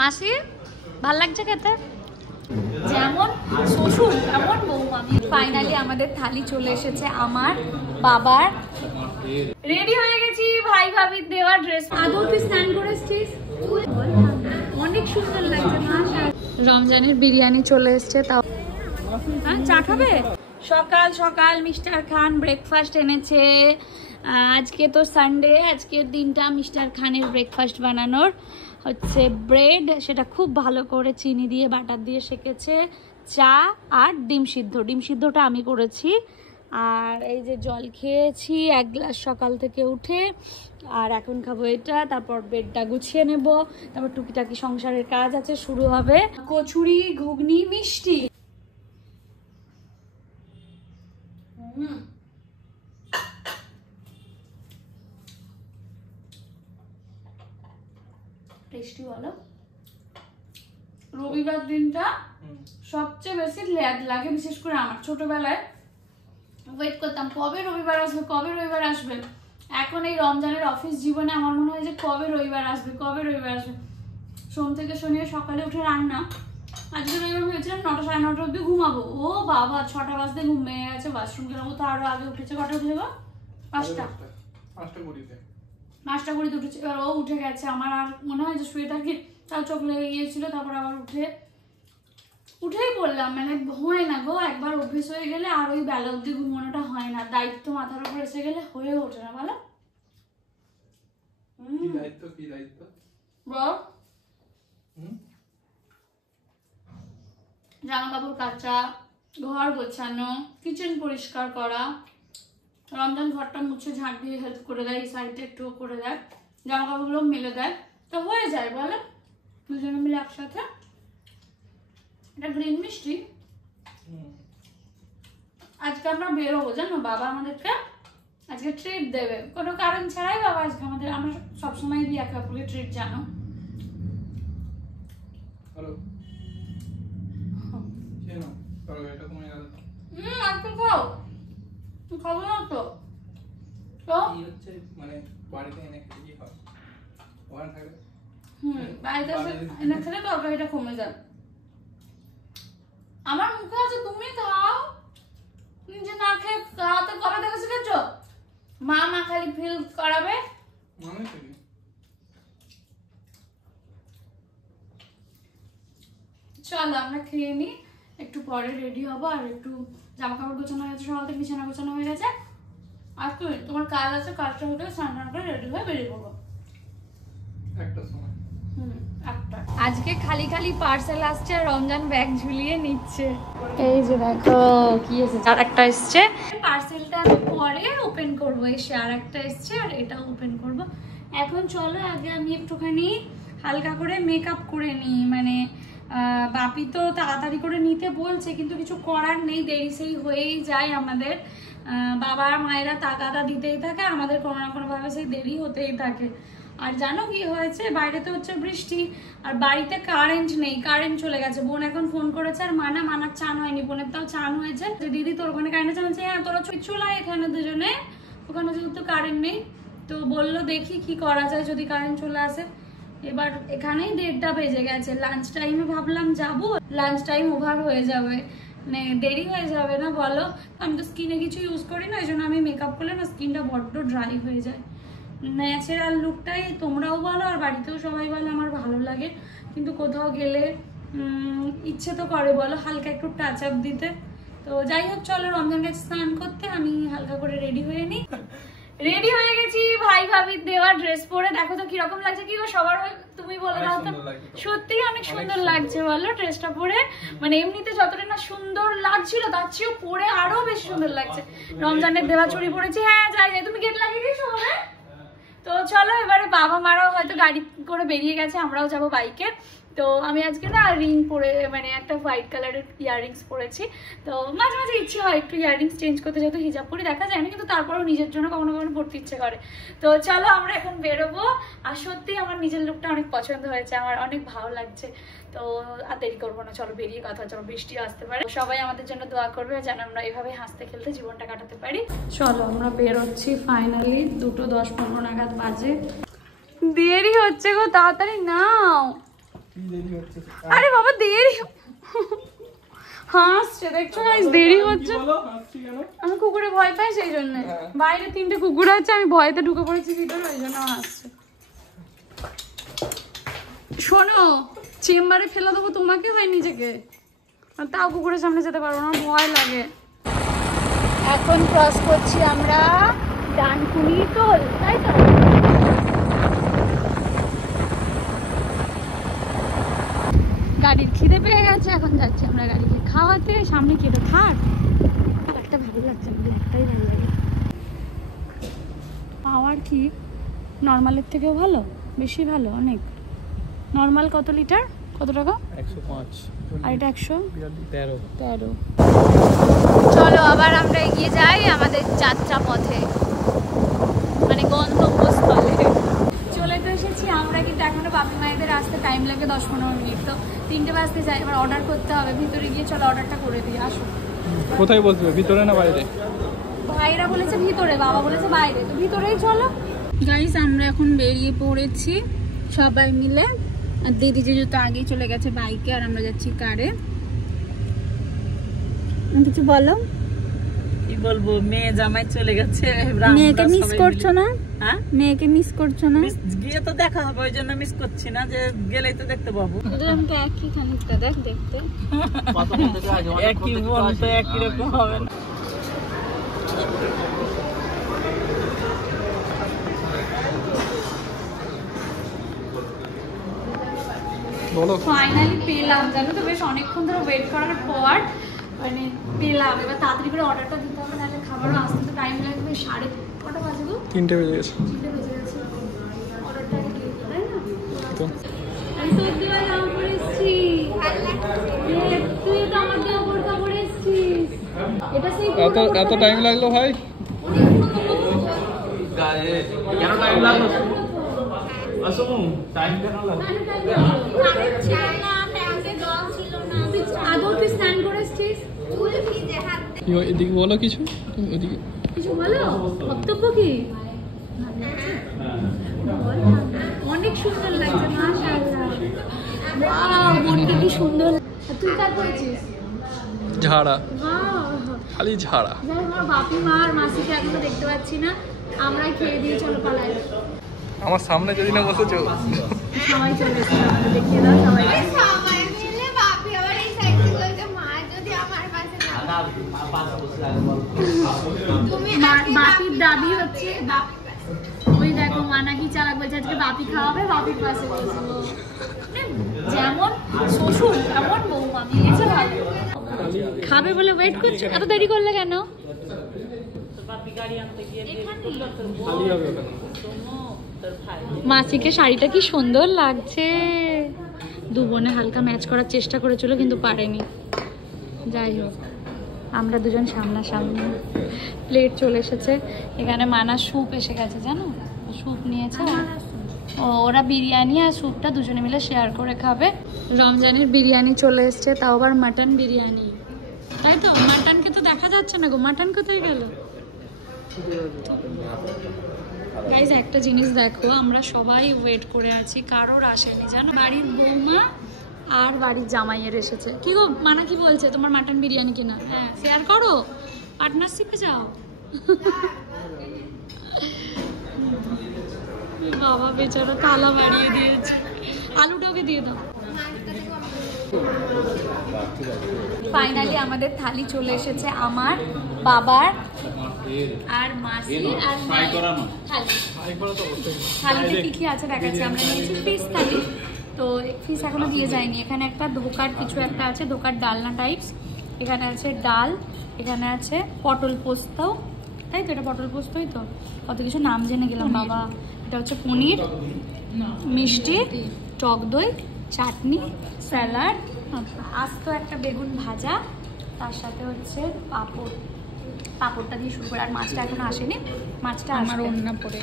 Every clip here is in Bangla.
মাসি ভাল লাগছে খেতে? যেমন শ্বশুর তেমন বৌমা। ফাইনালি আমাদের থালি চলে এসেছে আমার বাবার। রেডি হয়ে গেছি ভাই ভাবির দেওয়া ড্রেস। আগেও তুই স্নান করেছিস, অনেক সুন্দর লাগছে। রমজানের বিরিয়ানি চলে এসছে। তাও হ্যাঁ, চা খাবে? সকাল সকাল মিস্টার খান ব্রেকফাস্ট এনেছে। আজকে তো সানডে, আজকের দিনটা মিস্টার খানের ব্রেকফাস্ট বানানোর হচ্ছে ব্রেড, সেটা খুব ভালো করে চিনি দিয়ে বাটার দিয়ে সেকেছে, চা আর ডিম সিদ্ধ। ডিম সিদ্ধটা আমি করেছি। আর এই যে জল খেয়েছি 1 গ্লাস সকাল থেকে উঠে, আর এখন খাবো এটা। তারপর বেডটা গুছিয়ে নেব, তারপর টুকিটাকি সংসারের কাজ আছে, শুরু হবে। কচুরি, ঘুগনি, মিষ্টি। টেস্টি বলো। রবিবার দিনটা সবচেয়ে বেশি ল্যাদ লাগে, বিশেষ করে আমার। ছোটবেলায় ওয়েট করতাম কবে রবিবার আসবে, কবে রবিবার আসবে। এখন এই রমজানের অফিস জীবনে আমার মনে হয় যে কবে রবিবার আসবে, কবে রবিবার আসবে। সোম থেকে শনি সকালে উঠে রান্না। আজকে রবিবার ভেবেছিলাম 9টা সাড়ে 9টা অব্দি ঘুমাবো। ও বাবা, 6টা বাজতে ঘুম ভেঙে গেছে। বাথরুম গেলাম, তো আরো আগে উঠেছে। কটা উঠে গো? 5টা কুড়িতে উঠেছে। এবার ও উঠে গেছে। আমার আর মনে হয় যে শুয়ে থাকি, তার চোখ লেগে গিয়েছিল। তারপর আবার উঠেই পড়লাম। মানে হয় না গো, একবার অভ্যেস হয়ে গেলে আর ওই বেলা অব্দি ঘুমানোটা হয় না। দায়িত্ব মাথার উপর এসে গেলে হয়ে ওঠে না, বলো? জামা কাপড় কাচা, ঘর গোছানো, কিচেন পরিষ্কার করা। রমজান ঘরটা মুছে ঝাঁট দিয়ে হেল্প করে দেয়, এই সাইডটা একটু করে দেয়, জামা কাপড়গুলো মেলে দেয়, তো হয়ে যায় বলো দুজনে মিলে একসাথে। এটা গ্রিন মিষ্টি। আজকে আমরা বেরোবো জানো, বাবা আমাদেরকে আজকে ট্রিট দেবে, কোনো কারণ ছাড়াই বাবা আজকে আমাদের। আমরা সবসময় দিই একে অপরকে ট্রিট, জানো। খাবো না তো। বাড়িতে এনে খেলে তরকারিটা কমে যায়। আমার মুখে আছে, তুমি খাও। নিজে না খেয়ে খাওয়াতে কবে থেকে শিখেছ? মা খালি ফিল করাবে। চলো আমরা খেয়ে নি, একটু পরে রেডি হবো। আর একটু জামা কাপড় গোছানো হয়েছে, সকাল থেকে বিছানা গোছানো হয়ে গেছে। আর তোমার কাজ আছে, কাজটা হতে স্নান করে রেডি হয়ে বেরিয়ে পড়বো একটা সময়। আজকে খালি খালি পার্সেল আসছে, রমজান ব্যাগ ঝুলিয়ে নিচ্ছে। এই যে দেখো কি এসেছে, আর একটা এসছে। পার্সেলটা আমি পরে ওপেন করবো, এসে আর একটা এসছে, আর এটা ওপেন করব। এখন চলো আগে আমি একটুখানি হালকা করে মেকআপ করে নিই। মানে বাপি তো তাড়াতাড়ি করে নিতে বলছে, কিন্তু কিছু করার নেই, দেরি সেই হয়েই যায় আমাদের। বাবা মায়েরা তাগাদা দিতেই থাকে, আমাদের কোনো না কোনোভাবে সেই দেরি হতেই থাকে। আর জানো কি হয়েছে, বাইরে তো হচ্ছে বৃষ্টি, আর বাড়িতে কারেন্ট নেই, কারেন্ট চলে গেছে। বোন এখন ফোন করেছে, আর মানার চান হয়নি, বোনের তাও চান হয়েছে। যে দিদি তোর ওখানে কারেন্ট আছে, হ্যাঁ তোরা চলে এখানে দুজনে, ওখানে যেহেতু কারেন্ট নেই। তো বললো দেখি কি করা যায় যদি কারেন্ট চলে আসে। এবার এখানেই 1:30টা বেজে গেছে। লাঞ্চ টাইমে ভাবলাম যাবো, লাঞ্চ টাইম ওভার হয়ে যাবে, মানে দেরি হয়ে যাবে না বলো। আমি তো স্কিনে কিছু ইউজ করি না, এই জন্য আমি মেকআপ করলে না স্কিনটা বড্ড ড্রাই হয়ে যায়। ন্যাচারাল লুকটাই তোমরাও বলো আর বাড়িতেও সবাই বলে আমার ভালো লাগে, কিন্তু কোথাও গেলে ইচ্ছে তো করে বলো হালকা একটু টাচ আপ দিতে। তো যাই হোক, চলো রমজান গেছে স্নান করতে, আমি হালকা করে রেডি হয়ে নিই। রেডি হয়ে গেছি ভাই ভাবির দেওয়া ড্রেস পরে। দেখো তো কিরকম লাগছে, কি গো সবার তুমি বলে দাও তো। সত্যি অনেক সুন্দর লাগছে বলো ড্রেসটা পরে। মানে এমনিতে যতটা না সুন্দর লাগছিল, তার চেয়েও পরে আরো বেশি সুন্দর লাগছে। রমজানের দেওয়া চুড়ি পরেছি। হ্যাঁ যাই যাই, তুমি গেট লাগিয়ে দিয়েছো বলে। তো চলো এবারে বাবা মারাও হয়তো গাড়ি করে বেরিয়ে গেছে, আমরাও যাবো বাইকে। তো আমি আজকে না রিং পরে, মানে একটা হোয়াইট কালারের ইয়াররিংস পরেছি। তো মাঝে মাঝে ইচ্ছে হয় একটু ইয়াররিংস চেঞ্জ করতে, যেহেতু হিজাব পরে দেখা যায় না, কিন্তু তারপরেও নিজের জন্য কখনো কখনো পড়তে ইচ্ছে করে। তো চলো আমরা এখন বেরোবো। আর সত্যি আমার নিজের লুকটা অনেক পছন্দ হয়েছে, আমার অনেক ভালো লাগছে। তো আর দেরি করবো না, চলো বেরিয়ে কথা। চলো বৃষ্টি আসতে পারে, সবাই আমাদের জন্য দোয়া করবে যেন আমরা এভাবে হাসতে খেলতে জীবনটা কাটাতে পারি। চলো আমরা বেরোচ্ছি ফাইনালি। 2:10-15 নাগাদ বাজে। দেরি হচ্ছে গো, তাড়াতাড়ি নাও। আরে বাবা দেরি হাসছে, দেখছো গাইস দেরি হচ্ছে। আমি কুকুরে ভয় পাই সেই জন্য। বাইরে 3টে কুকুর আছে, আমি ভয়তে ঢুকে পড়েছি ভিতরে, ওই জন্য হাসছে। শোনো, চেম্বারে ফেলে দেবো তোমাকে হয় নিজেকে, তাও কুকুরের সামনে যেতে পারবো না, ভয় লাগে। এখন ক্রস করছি আমরা ডানকুনি টোল, তাই তো? গাড়ির খিদে পেয়ে গেছে, এখন যাচ্ছি আমরা গাড়িকে খাওয়াতে। সামনে কি এটা থাক, একটা ভালো লাগছে, একটাই ভালো লাগে। পাওয়ার কি নর্মালের থেকেও ভালো, বেশি ভালো অনেক। নর্মাল কত লিটার, কত টাকা? 105। আর এটা 113। চলো আবার আমরা এগিয়ে যাই আমাদের যাত্রা পথে, মানে গন্তব্যস্থলে। চলে তো এসেছি আমরা, কিন্তু এখনো বাপি মায়েদের আসতে টাইম লাগে 10-15 মিনিট। তো 3টে বাজতে যাই, এবার অর্ডার করতে হবে। ভিতরে গিয়ে চলো অর্ডারটা করে দিই, আসো। কোথায় বসবে, ভিতরে না বাইরে? ভাইরা বলেছে ভিতরে, বাবা বলেছে বাইরে, তো ভিতরেই চলো। গাইস আমরা এখন বেরিয়ে পড়েছি সবাই মিলে, আর দিদি জিজু তো আগেই চলে গেছে বাইকে, আর আমরা যাচ্ছি কারে। কিছু বলো। কি বলবো, মেয়ে জামাই চলে গেছে। মেয়েকে মিস করছো না? হ্যাঁ, মেয়েকে মিস করছো না? গিয়ে তো দেখা হবে, ওই জন্য মিস করছি না, যে গেলেই তো দেখতে পাবো। দুজনকে একই খানিকটা দেখ দেখতে, একই মন তো একই রকম হবে না। বলো। ফাইনালি পেলাম, জানো তো বেশ অনেকক্ষণ ধরে ওয়েট করার পর মানে পেলাম। এবার তাড়াতাড়ি করে অর্ডারটা দিতে হবে, নাহলে খাবারও আসতে তো টাইম লাগবে। 3:30 বাজে গো, 3টে বেজে গেছে। 3টে বেজে গেছে। অর্ডারটা আগে দিয়ে দিই, তাই না? তো আমি সত্যি ভাই জামা পরে এসেছি। তুই তো আমার জামা পরটা পরে এসেছিস। এটা সেই এত টাইম লাগলো ভাই? কেন টাইম লাগলো? আসুন, টাইম কেন লাগলো? আদৌ তুই স্নান করে এসেছিস? এদিকে বলো কিছু, ওদিকে কিছু বলো, বক্তব্য কি? অনেক সুন্দর লাগছে, মাশাআল্লাহ। ওয়াও, মনটা কি সুন্দর। আর তুই কার করেছিস? ঝাড়া, বাহ, খালি ঝাড়া। যাই হোক, আমার বাপি মা আর মাসিকে এখনো দেখতে পাচ্ছি না, আমরা খেয়ে দিয়ে চলো পালাই। আমার সামনে যদি না বসেছো। সবাই চলে এসেছে, আমাদের দেখিয়ে দাও সবাই। বাপির দাবি হচ্ছে, ওই দেখো মা নাকি চালাক বলছে আজকে বাপি খাওয়াবে, বাপির পাশে বসবো। যেমন শ্বশুর তেমন বৌমা, মিলেছে ভালো। খাবে বলে ওয়েট করছো, এত দেরি করলে কেন? মাসিকে শাড়িটা কি সুন্দর লাগছে। দু বোনে হালকা ম্যাচ করার চেষ্টা করেছিল কিন্তু পারেনি। যাই হোক, আমরা দুজন সামনাসামনি। প্লেট চলে এসেছে, এখানে মানা স্যুপ এসে গেছে, জানো? স্যুপ নিয়েছে ও, ওরা বিরিয়ানি আর স্যুপটা দুজনে মিলে শেয়ার করে খাবে। রমজানের বিরিয়ানি চলে এসছে, তাও আবার মাটন বিরিয়ানি, তাই তো? মাটনকে তো দেখা যাচ্ছে না গো, মাটন কোথায় গেল? গাইজ একটা জিনিস দেখো, আমরা সবাই ওয়েট করে আছি, কারোর আসেনি জানো। বাড়ির বৌমা আর বাড়ির জামাইয়ের এসেছে। কি গো মানা, কি বলছে তোমার মাটন বিরিয়ানি কিনা? হ্যাঁ, শেয়ার করো, পার্টনারশিপে যাও। বাবা বেচারা তালা বাড়িয়ে দিয়েছে, আলুটাকে দিয়ে দাও। ফাইনালি আমাদের থালি চলে এসেছে, আমার বাবার আর মাসির আর থালিতে কি কি আছে দেখাচ্ছি। আমরা নিয়েছি ফিশ থালি, তো ফিশ এখনো দিয়ে যায়নি। এখানে একটা ধোকার কিছু একটা আছে, ধোকার ডালনা টাইপস। এখানে আছে ডাল, এখানে আছে পটল পোস্ত, তাই তো? এটা পটল পোস্তই তো, কত কিছু নাম জেনে গেলাম বাবা। এটা হচ্ছে পনির, মিষ্টি, টক দই, চাটনি, স্যালাড, আস্ত একটা বেগুন ভাজা, তার সাথে হচ্ছে পাঁপড়। পাঁপড়টা দিয়ে শুরু করে, আর মাছটা এখনো আসেনি, মাছটা আমার অন্য পড়ে।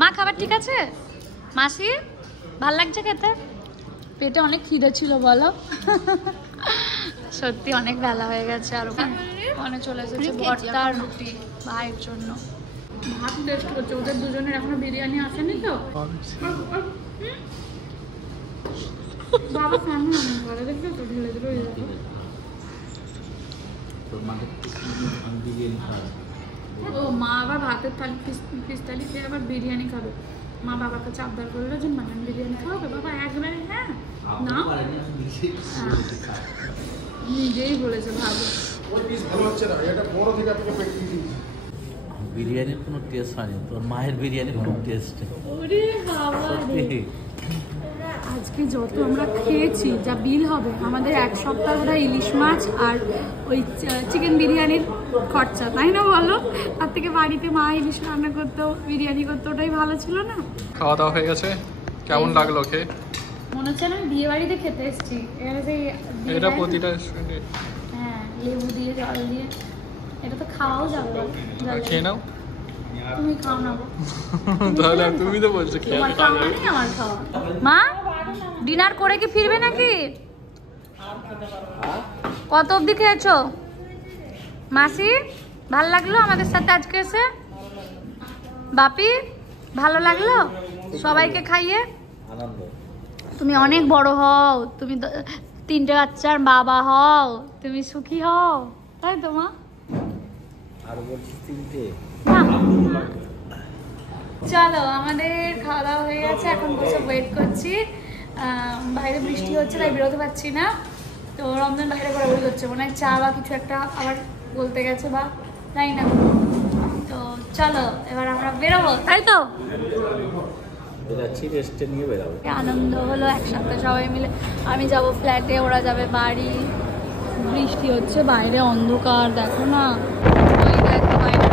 মা খাবার ঠিক আছে? মাসি ভাল লাগছে খেতে? পেটে অনেক খিদে ছিল বলো। সত্যি অনেক বেলা হয়ে গেছে। আর ওখানে চলে এসেছে ভর্তা আর রুটি ভাইয়ের জন্য। ভাত টেস্ট করছে, ওদের দুজনের এখনো বিরিয়ানি আসেনি তো। বাবা কেমন ঘরে দেখবে তো ঢেলে দিল। ও মা আবার ভাতের থালি পিস থালি খেয়ে আবার বিরিয়ানি খাবে। মা বাবাকে চাপদার করলো যে মাটন বিরিয়ানি খাওয়াবে। বাবা একবারে হ্যাঁ না, নিজেই বলেছে ভাবো। বিরিয়ানির কোনো টেস্ট হয়নি, তোর মায়ের বিরিয়ানি খুব টেস্ট। ওরে বাবা রে, আজকে যত আমরা খেয়েছি যা বিল হবে আমাদের এক সপ্তাহ ধরে ইলিশ মাছ আর ওই চিকেন বিরিয়ানির খরচা, তাই না বলো? তার থেকে বাড়িতে মা ইলিশ রান্না করতো, বিরিয়ানি করতো, ওটাই ভালো ছিল না? খাওয়া দাওয়া হয়ে গেছে, কেমন লাগলো খেয়ে? মনে হচ্ছে না বিয়ে বাড়িতে খেতে এসেছি। এখানে সেই এটা প্রতিটা হ্যাঁ লেবু দিয়ে জল দিয়ে, এটা তো খাওয়াও যাবে। খেয়ে নাও। তুমি খাও না তাহলে তুমি তো বলছো খেয়ে তোমার খাওয়া মানে আমার খাওয়া। মা ডিনার করে কি ফিরবে নাকি? কত অবধি খেয়েছো? মাসি ভালো লাগলো আমাদের সাথে আজকে এসে? বাপি ভালো লাগলো সবাইকে খাইয়ে? আনন্দ। তুমি অনেক বড় হও, তুমি 3টে বাচ্চার বাবা হও, তুমি সুখী হও, তাই তো মা? আর বলছি 3টে। চলো আমাদের খাওয়া দাওয়া হয়ে গেছে, এখন বসে ওয়েট করছি। বাইরে বৃষ্টি হচ্ছে তাই বেরোতে পারছি না, তো রমজান বাইরে ঘোরাঘুরি করছে, মনে হয় চা বা কিছু একটা আবার বলতে গেছে বা জানি না। তো চলো এবার আমরা বেরোবো, তাই তো? বেরাচ্ছি, রেস্টে নিয়ে বেরাবো। আনন্দ হলো একসাথে সবাই মিলে। আমি যাব ফ্ল্যাটে, ওরা যাবে বাড়ি। বৃষ্টি হচ্ছে, বাইরে অন্ধকার, দেখো না। ওই দেখো বাইরে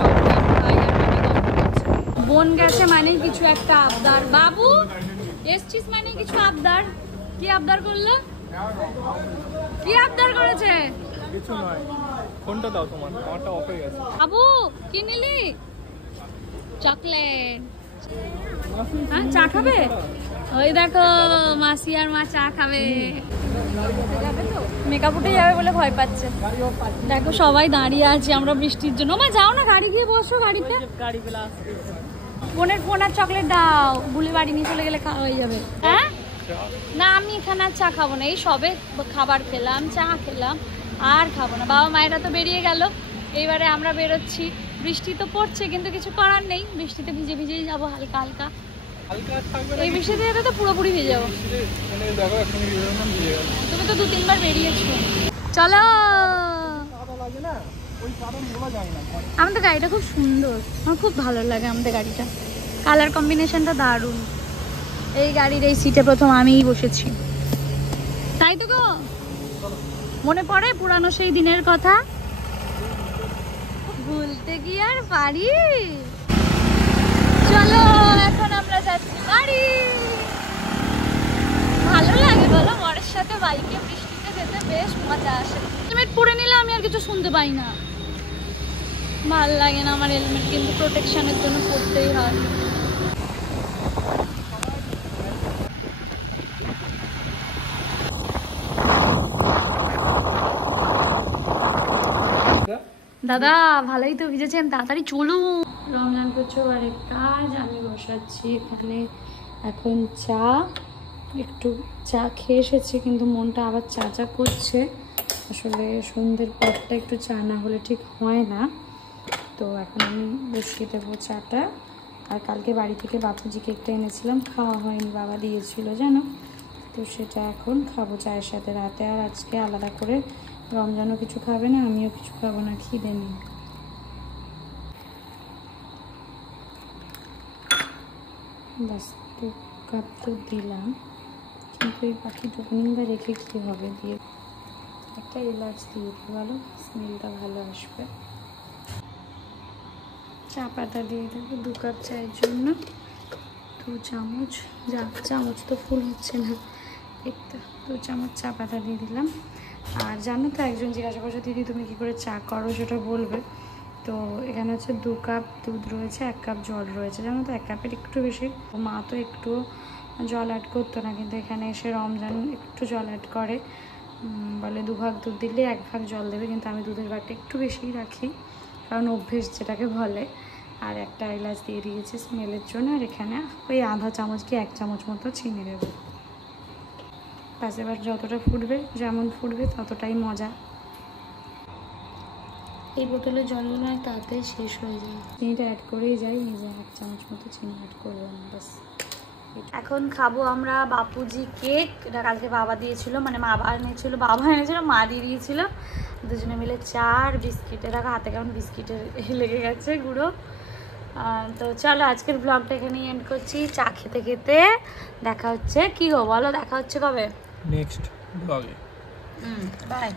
বোন গেছে মানে কিছু একটা আবদার। বাবু এসছিস মানে কিছু আবদার। কি আবদার করলো? কি আবদার করেছে? কিছু নয়, ফোনটা দাও তোমার, আমারটা অফ হয়ে গেছে। বাবু কি নিলি? চকলেট। হ্যাঁ চা খাবে? ওই দেখো মাসি আর মা চা খাবে। মেকআপ উঠে যাবে বলে ভয় পাচ্ছে। দেখো সবাই দাঁড়িয়ে আছে আমরা বৃষ্টির জন্য। মা যাও না, গাড়ি গিয়ে বসো গাড়িতে। বোনের ফোন আর চকলেট দাও, ভুলে বাড়ি নিয়ে চলে গেলে খাওয়া হয়ে যাবে। হ্যাঁ না আমি এখানে আর চা খাবো না, এই সবে খাবার খেলাম, চা খেলাম, আর খাবো না। বাবা মায়েরা তো বেরিয়ে গেল, এইবারে আমরা বেরোচ্ছি। বৃষ্টি তো পড়ছে কিন্তু কিছু করার নেই, বৃষ্টিতে ভিজে ভিজেই যাবো হালকা হালকা। এই বৃষ্টিতে যেতে তো পুরোপুরি ভিজে যাবো। তুমি তো 2-3 বার বেরিয়েছো। চলো আমাদের গাড়িটা খুব সুন্দর, আমার খুব ভালো লাগে আমাদের গাড়িটা, কালার কম্বিনেশনটা দারুণ। এই গাড়ির এই সিটে প্রথম আমিই বসেছি, তাই তো গো? মনে পড়ে পুরানো সেই দিনের কথা? ভুলতে কি আর পারি? চলো এখন আমরা যাচ্ছি বাড়ি। ভালো লাগে বলো বরের সাথে বাইকে বৃষ্টিতে যেতে, বেশ মজা আসে। হেলমেট পরে নিলে আমি আর কিছু শুনতে পাই না, ভাল লাগে না আমার হেলমেট, কিন্তু প্রোটেকশনের জন্য পরতেই হয়। দাদা ভালোই তো ভিজেছেন, তাড়াতাড়ি চলুন। রমজান করছে বাড়ির কাজ, আমি বসাচ্ছি এখানে এখন চা। একটু চা খেয়ে এসেছি কিন্তু মনটা আবার চা চা করছে। আসলে সন্ধ্যের পরটা একটু চা না হলে ঠিক হয় না, তো এখন আমি বসিয়ে দেবো চাটা। আর কালকে বাড়ি থেকে বাপুজি কেকটা এনেছিলাম, খাওয়া হয়নি, বাবা দিয়েছিল জানো, তো সেটা এখন খাবো চায়ের সাথে রাতে। আর আজকে আলাদা করে রমজানও কিছু খাবে না, আমিও কিছু খাবো না, খিদে নেই। বাস 2 কাপ তো দিলাম, কিন্তু এই বাকি দুপুরটা রেখে কী হবে, দিয়ে একটা এলাচ দিয়ে দিই, ভালো স্মেলটা ভালো আসবে। চা পাতা দিয়ে দেবো 2 কাপ চায়ের জন্য, 2 চামচ, যা চামচ তো ফুল হচ্ছে না, একটা 2 চামচ চা পাতা দিয়ে দিলাম। আর জানো তো একজন জিজ্ঞাসা করছে দিদি তুমি কী করে চা করো সেটা বলবে। তো এখানে হচ্ছে 2 কাপ দুধ রয়েছে, 1 কাপ জল রয়েছে, জানো তো 1 কাপের একটু বেশি। মা তো একটু জল অ্যাড করতো না, কিন্তু এখানে এসে রমজান একটু জল অ্যাড করে, বলে 2 ভাগ দুধ দিলে 1 ভাগ জল দেবে, কিন্তু আমি দুধের ভাগটা একটু বেশিই রাখি, কারণ অভ্যেস যেটাকে বলে। আর একটা এলাচ দিয়ে দিয়েছি স্মেলের জন্য। আর এখানে ওই আধা চামচ কি 1 চামচ মতো চিনি দেবো। ব্যাস এবার যতটা ফুটবে, যেমন ফুটবে ততটাই মজা। এই বোতলের জলগুলো তাড়াতাড়ি শেষ হয়ে যায়, চিনিটা অ্যাড করেই যাই। এই যে 1 চামচ মতো চিনি অ্যাড করলাম ব্যাস। এখন খাবো আমরা বাপুজি কেক। এটা কালকে বাবা দিয়েছিল, মানে বাবা এনেছিল, মা দিয়ে দিয়েছিল। দুজনে মিলে 4 বিস্কিটে, দেখো হাতে কেমন বিস্কিটের লেগে গেছে গুঁড়ো। তো চলো আজকের ব্লগটা এখানেই এন্ড করছি। চা খেতে খেতে দেখা হচ্ছে, কি গো বলো, দেখা হচ্ছে কবে? নেক্সট ব্লগে। বাই।